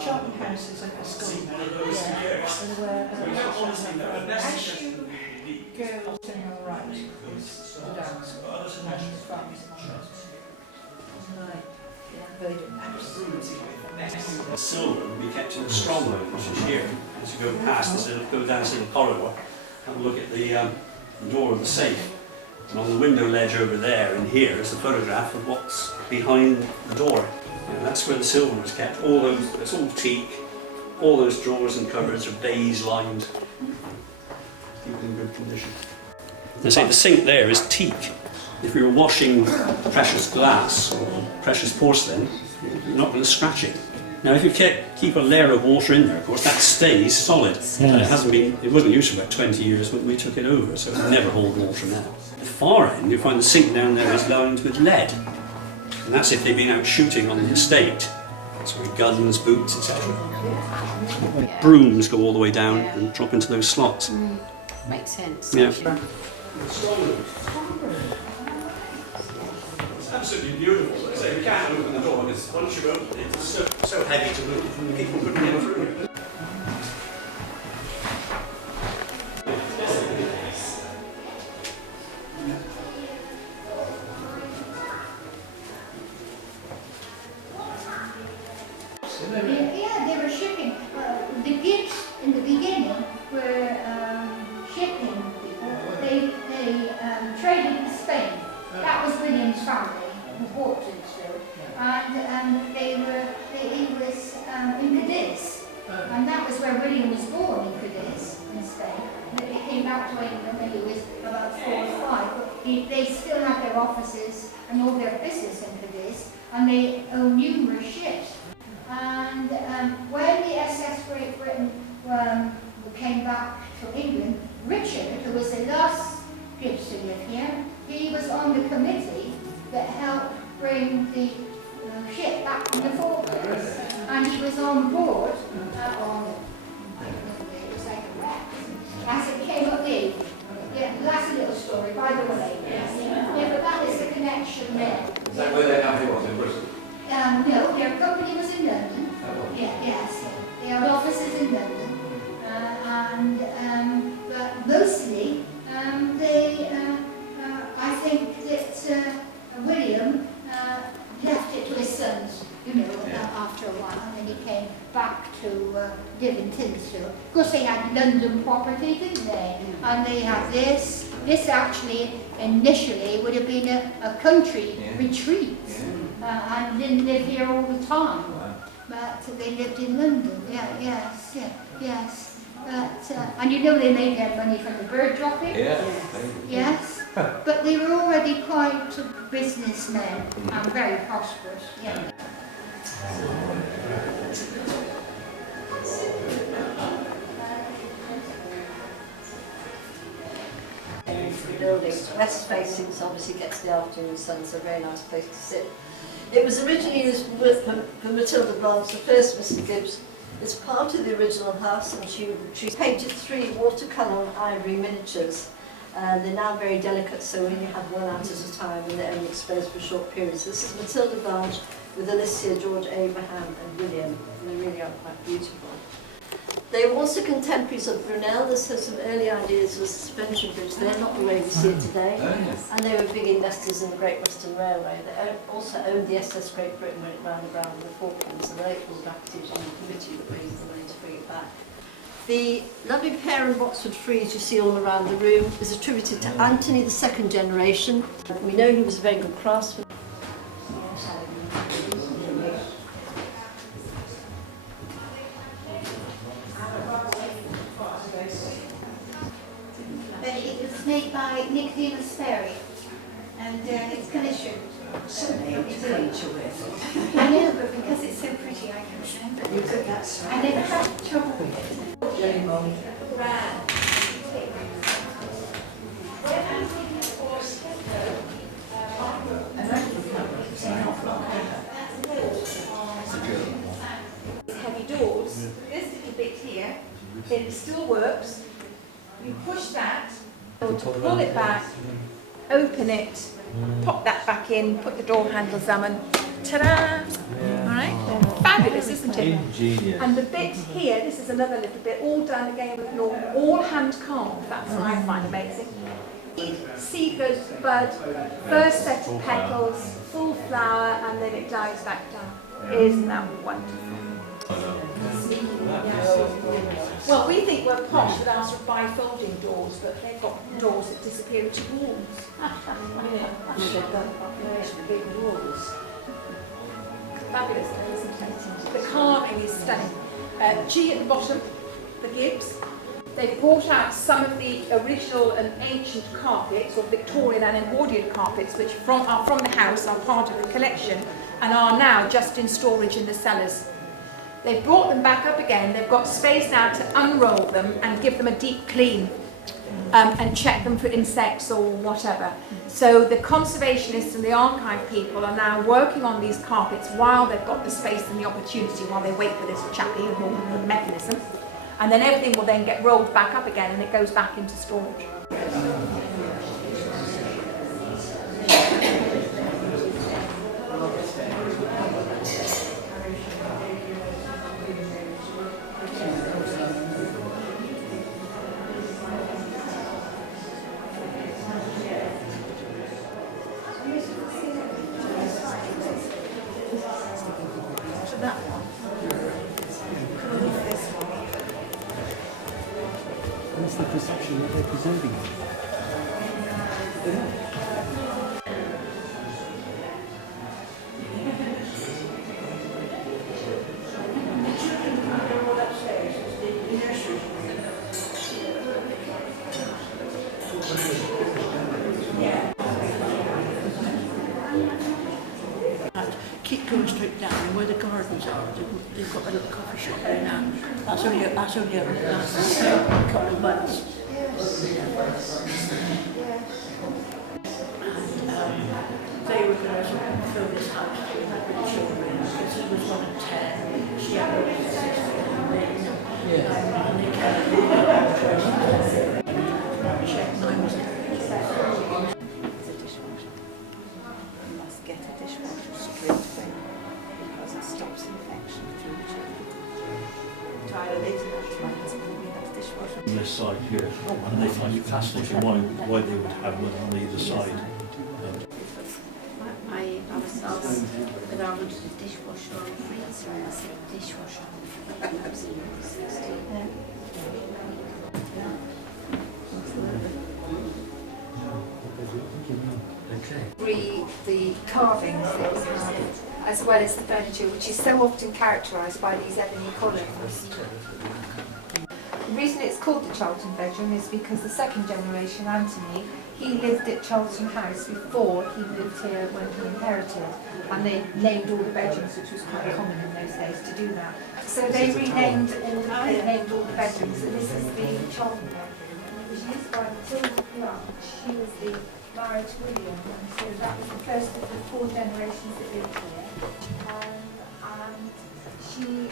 Charlton House is like a school. As you go to your right is the dance school, and the farmhouse. The silver will be kept in the stronghold, which is here. As you go past this, go down this little corridor, have a look at the door of the safe. And on the window ledge over there and here is a photograph of what's behind the door. And that's where the silver was kept. All those, it's all teak. All those drawers and cupboards are baize lined. Keep in good condition. They say the sink there is teak. If you're washing precious glass or precious porcelain, you're not going to scratch it. Now, if you keep a layer of water in there, of course, that stays solid. Yes. And it wasn't used for about 20 years when we took it over, so it would never hold water now. At the far end, you find the sink down there is lined with lead. And that's if they've been out shooting on the estate. So with guns, boots, etc. Brooms go all the way down and drop into those slots. Makes sense. Yeah. It's absolutely beautiful. Like I say, we can't open the door because once you open it, it's so heavy to move, people couldn't get through it. Yeah, they were shipping. The Gibbs in the beginning were shipping people. They traded in Spain. That was William's family who bought Tyntesfield, and he was in Cadiz, and that was where William was born, in Cadiz, in Spain. He came back to England when he was about 4 or 5, but they still had their offices and all their business in Cadiz, and they own numerous ships. And when the SS Great Britain came back to England, Richard, who was the last Gibbs to live here, he was on the committee that helped bring the ship back from the Falklands, and he was on board on, I don't know, it was like a wreck, as it came up in. Yeah, that's a little story, by the way. Yeah, but that is the connection there. Is that where their company was, in Bristol? No, their company was in London. Yeah, yes, they had offices in London, but mostly I think that William left it to his sons, after a while, and then he came back to live in Tyntesfield. Of course, they had London property, didn't they? And they had this. This actually, initially, would have been a country retreat, and didn't live here all the time. But they lived in London. Yes. But, and they made their money from the bird dropping. Yes. But they were already quite businessmen and very prosperous. Yeah. Buildings. West facing, so obviously gets the afternoon sun, so a very nice place to sit. It was originally used for Matilda Blanche, the first Mrs. Gibbs. It's part of the original house, and she painted 3 watercolour and ivory miniatures. They're now very delicate, so we only have one out at a time, and they're only exposed for short periods. This is Matilda Blanche with Alicia, George, Abraham and William. They really are quite beautiful. They were also contemporaries of Brunel. There's some early ideas of suspension bridge. They're not the way we see it today. And they were big investors in the Great Western Railway. They also owned the SS Great Britain when it ran around the Falklands, and they pulled back on the committee that raised the money to bring it back. The lovely pear and boxwood frieze you see all around the room is attributed to Anthony, the 2nd generation. We know he was a very good craftsman. It was made by Nicodemus Ferry, and it's commissioned. So named to with. I know, but because it's so pretty, I can remember. You could, that's I never had trouble with it. Jelly Molly. Heavy doors. This little bit here, it still works. You push that, pull it back, open it, pop that back in, put the door handles on, and ta-da! All right. fabulous, isn't it? Ingenious. And the bit here, this is another little bit, all done again with all hand carved. That's what I find amazing. Seed goes to bud, first set of petals, full flower, and then it dies back down. Isn't that wonderful? Well, we think we're posh with our sort of bifolding doors, but they've got doors that disappear into walls. They've got a population of big walls. Fabulous, isn't it? The carving is stunning. G at the bottom, the Gibbs. They brought out some of the original and ancient carpets, or Victorian and Edwardian carpets, which are from the house, are part of the collection, and are now just in storage in the cellars. They've brought them back up again. They've got space now to unroll them and give them a deep clean and check them for insects or whatever. So the conservationists and the archive people are now working on these carpets while they've got the space and the opportunity, while they wait for this chappy mechanism. And then everything will then get rolled back up again and it goes back into storage. What's the perception that they're preserving it? Keep going straight down, and where the gardens are, they've got a little coffee shop there now. That's only a couple of months. And they were going to fill this house with the children, because it was 1 in 10. She had a sister, and they checked, and I was Get a dishwasher straight away because it stops infection through the children. Try to later my husband will have a dishwasher. On this side here, and they find it fascinating why they would have one on either side. I was asked whether I wanted a dishwasher or a freezer, and I said dishwasher. Absolutely 16. The carvings that we have, as well as the furniture, which is so often characterised by these ebony columns. The reason it's called the Charlton bedroom is because the second generation, Anthony, he lived at Charlton House before he lived here when he inherited, and they named all the bedrooms, which was quite common in those days to do that. So they renamed named all the bedrooms, and this is the Charlton bedroom. It was used by Matilda Blunt. She was the married to William, and so that was the first of the 4 generations that lived here. And she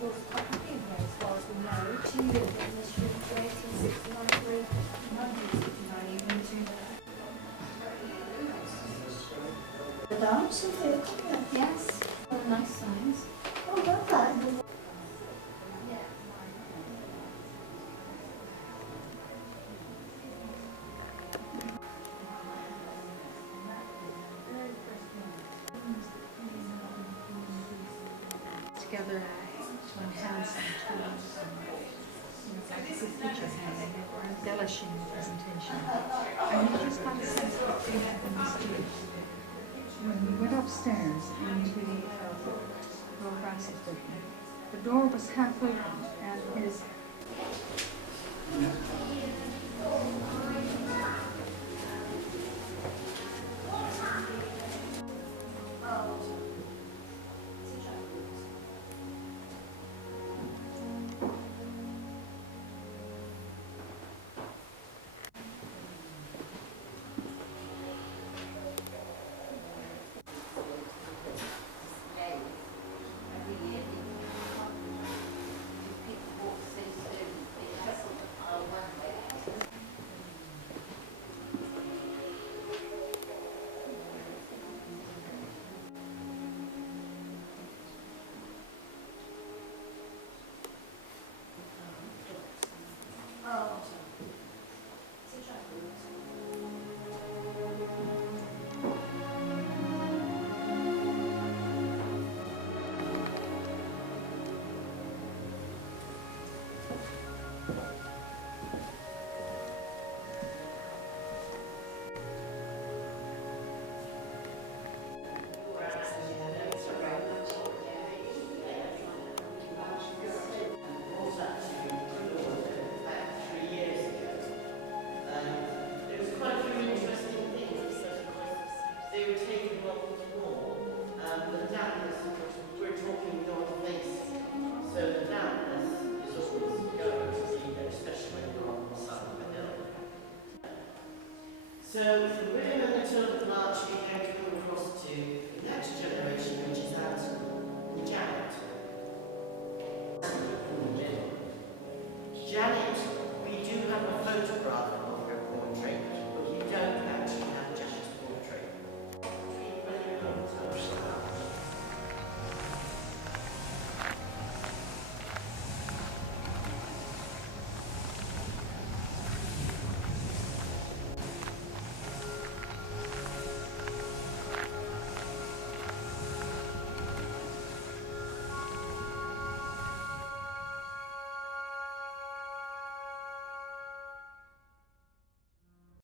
was quite happy in here as far as we know. She lived in this room from 1869 to 1969, even to the dance of it. Yes, oh, nice signs. Oh, love that. Together to enhance and to embellishing the presentation. And you just had a sense of what they had in this too. When we went upstairs into Lord Wraxall's bedroom, the door was half open and his So